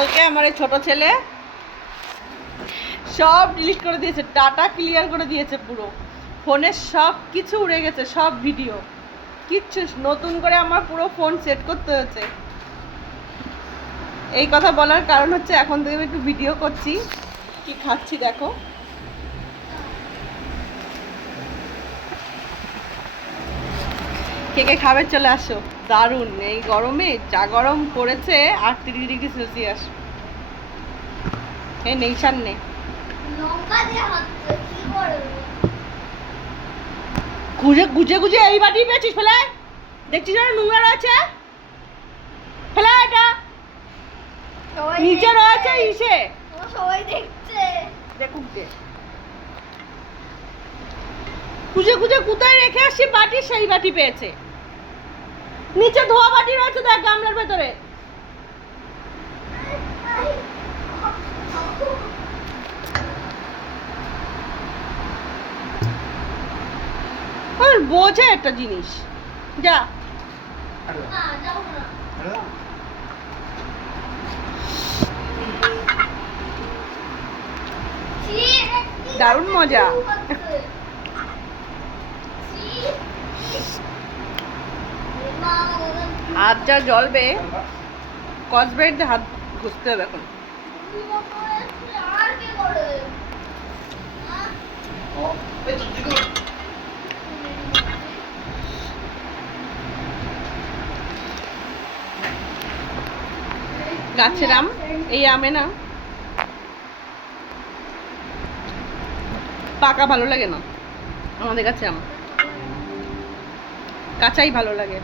কালকে আমার এই ছোট ছেলে সব ডিলিট করে দিয়েছে, ডাটা ক্লিয়ার করে দিয়েছে, পুরো ফোনের সব কিছু উড়ে গেছে, সব ভিডিও কিচ্ছু, নতুন করে আমার পুরো ফোন সেট করতে হয়েছে। এই কথা বলার কারণ হচ্ছে এখন থেকে একটু ভিডিও করছি, কি খাচ্ছি দেখো। কে কে খাবে চলে আসো, দারুণ। এই গরমে যা গরম পড়েছে 38°C। এই নেই সামনে গুজে গুজে গুজে এই বাটি পেয়েছিস, ফেলে দেখছিস না নোংরা রয়েছে, ফেলে এটা নিচে রয়েছে ইসে, সবাই দেখছে, দেখুক যে খুঁজে খুঁজে কোথায় রেখে আসছি বাটি, সেই বাটি পেয়েছে। নিচে ধোয়া বাটি রয়েছে দেখ গামলার ভেতরে। বোঝে একটা জিনিস, যা দারুণ মজা। হাত যা জ্বলবে, কসব্রাইট দিয়ে হাত ঘষতে হবে এখন। গাছের আম, এই আমে না পাকা ভালো লাগে না, আমাদের কাছে আম কাঁচাই ভালো লাগে।